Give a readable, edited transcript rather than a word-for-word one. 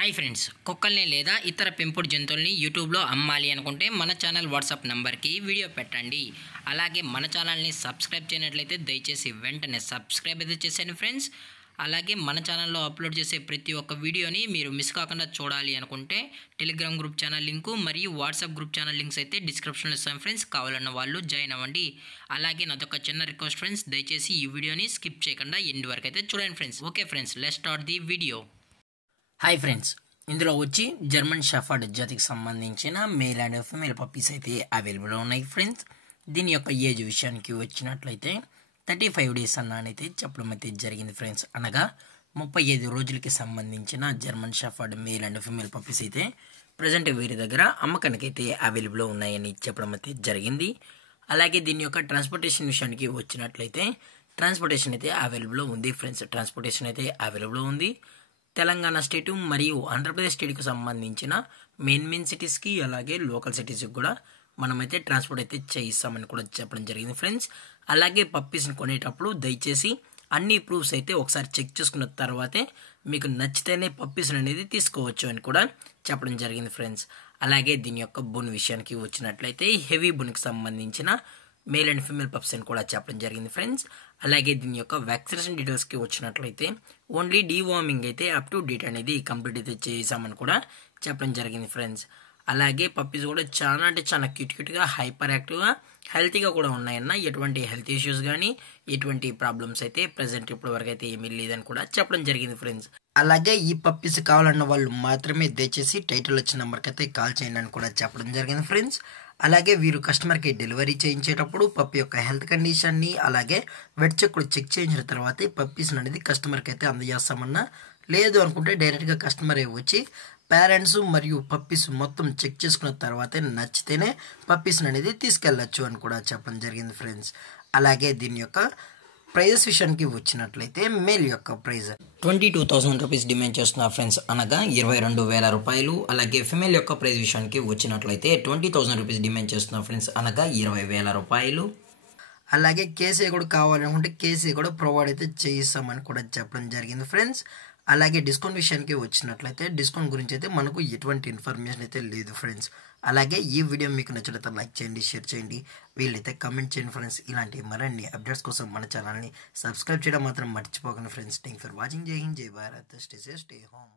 Hi friends, కుక్కల్ని లేదా ఇతర పెంపుడు జంతువుల్ని యూట్యూబ్లో అమ్మాలి అనుకుంటే మన ఛానల్ వాట్సాప్ నెంబర్కి వీడియో పెట్టండి. అలాగే మన ఛానల్ని సబ్స్క్రైబ్ చేయనట్లయితే దయచేసి వెంటనే సబ్స్క్రైబ్ అయితే చేసేయండి ఫ్రెండ్స్. అలాగే మన ఛానల్లో అప్లోడ్ చేసే ప్రతి ఒక్క వీడియోని మీరు మిస్ కాకుండా చూడాలి అనుకుంటే టెలిగ్రామ్ గ్రూప్ ఛానల్ లింకు మరియు వాట్సాప్ గ్రూప్ ఛానల్ లింక్స్ అయితే డిస్క్రిప్షన్లో ఇస్తాను ఫ్రెండ్స్. కావాలన్న వాళ్ళు జాయిన్ అవ్వండి. అలాగే నాదొక చిన్న రిక్వెస్ట్ ఫ్రెండ్స్, దయచేసి ఈ వీడియోని స్కిప్ చేయకుండా ఎండ్ వరకు అయితే చూడండి friends. Okay friends, let's start the video. Hi friends, ఇందులో వచ్చి జర్మన్ షెఫర్డ్ జాతికి సంబంధించిన మేల్ అండ్ ఫీమేల్ పప్పీస్ అయితే అవైలబుల్ ఉన్నాయి ఫ్రెండ్స్. దీని యొక్క ఏజ్ విషయానికి వచ్చినట్లయితే 35 డేస్ అన్నైతే చెప్పడం అయితే జరిగింది ఫ్రెండ్స్. అనగా 35 రోజులకి సంబంధించిన German shepherd male and female puppies అయితే ప్రజెంట్ వీరి దగ్గర అమ్మకానికి అయితే అవైలబుల్ ఉన్నాయని చెప్పడం అయితే జరిగింది. అలాగే దీని యొక్క ట్రాన్స్పోర్టేషన్ విషయానికి వచ్చినట్లయితే ట్రాన్స్పోర్టేషన్ అయితే అవైలబుల్ ఉంది ఫ్రెండ్స్. ట్రాన్స్పోర్టేషన్ అయితే అవైలబుల్ ఉంది. తెలంగాణ స్టేటు మరియు ఆంధ్రప్రదేశ్ స్టేట్కి సంబంధించిన మెయిన్ సిటీస్కి అలాగే లోకల్ సిటీస్కి కూడా మనమైతే ట్రాన్స్పోర్ట్ అయితే చేయిస్తామని కూడా చెప్పడం జరిగింది ఫ్రెండ్స్. అలాగే పప్పీస్ని కొనేటప్పుడు దయచేసి అన్ని ప్రూఫ్స్ అయితే ఒకసారి చెక్ చేసుకున్న తర్వాతే మీకు నచ్చితేనే పప్పీస్ని అనేది తీసుకోవచ్చు అని కూడా చెప్పడం జరిగింది ఫ్రెండ్స్. అలాగే దీని యొక్క బోన్ విషయానికి వచ్చినట్లయితే హెవీ బోన్కి సంబంధించిన మేల్ అండ్ ఫీమేల్ పప్స్ అని కూడా చెప్పడం జరిగింది ఫ్రెండ్స్. అలాగే దీని యొక్క వ్యాక్సినేషన్ డీటెయిల్స్కి వచ్చినట్లయితే ఓన్లీ డీవార్మింగ్ అయితే అప్ టు డేట్ అనేది కంప్లీట్ అయితే చేసామని కూడా చెప్పడం జరిగింది ఫ్రెండ్స్. అలాగే పప్పీస్ కూడా చాలా అంటే చాలా క్యూట్గా హైపర్ యాక్టివ్గా హెల్తీగా కూడా ఉన్నాయన్న. ఎటువంటి హెల్త్ ఇష్యూస్ కానీ ఎటువంటి ప్రాబ్లమ్స్ అయితే ప్రజెంట్ ఇప్పటి వరకు అయితే ఏమీ లేదని కూడా చెప్పడం జరిగింది ఫ్రెండ్స్. అలాగే ఈ పప్పీస్ కావాలన్న వాళ్ళు మాత్రమే దయచేసి టైటిల్ వచ్చిన నెంబర్కి అయితే కాల్ చేయండి అని కూడా చెప్పడం జరిగింది ఫ్రెండ్స్. అలాగే వీరు కస్టమర్కి డెలివరీ చేయించేటప్పుడు పప్పి యొక్క హెల్త్ కండిషన్ని అలాగే వెట్ చెక్ కూడా చెక్ చేయించిన తర్వాతే పప్పీస్ అనేది కస్టమర్కి అయితే అందజేస్తామన్నా. లేదు అనుకుంటే డైరెక్ట్గా కస్టమరే వచ్చి పేరెంట్స్ మరియు పప్పీస్ మొత్తం చెక్ చేసుకున్న తర్వాతే నచ్చితేనే పప్పీస్ అనేది తీసుకెళ్ళచ్చు అని కూడా చెప్పడం జరిగింది ఫ్రెండ్స్. అలాగే దీని యొక్క ప్రైజెస్ విషయానికి వచ్చినట్లయితే మేల్ యొక్క ప్రైజ్ 22,000 రూపీస్ డిమాండ్ చేస్తున్నారు ఫ్రెండ్స్, అనగా 22,000 రూపాయలు. అలాగే ఫిమేల్ యొక్క ప్రైజ్ విషయానికి వచ్చినట్లయితే 20,000 రూపీస్ డిమాండ్ చేస్తున్నారు ఫ్రెండ్స్, అనగా 20,000 రూపాయలు. అలాగే కేసీ కూడా కావాలనుకుంటే కేసీ కూడా ప్రొవైడ్ అయితే చేయిస్తామని కూడా చెప్పడం జరిగింది ఫ్రెండ్స్. అలాగే డిస్కౌంట్ విషయానికి వచ్చినట్లయితే డిస్కౌంట్ గురించి అయితే మనకు ఎటువంటి ఇన్ఫర్మేషన్ అయితే లేదు ఫ్రెండ్స్. అలాగే ఈ వీడియో మీకు నచ్చినట్లయితే లైక్ చేయండి, షేర్ చేయండి, వీళ్ళైతే కమెంట్ చేయండి ఫ్రెండ్స్. ఇలాంటి మరిన్ని అప్డేట్స్ కోసం మన ఛానల్ని సబ్స్క్రైబ్ చేయడం మాత్రం మర్చిపోకండి ఫ్రెండ్స్. Thank for watching. జై హింద్, జై Bharat, stay safe, stay home.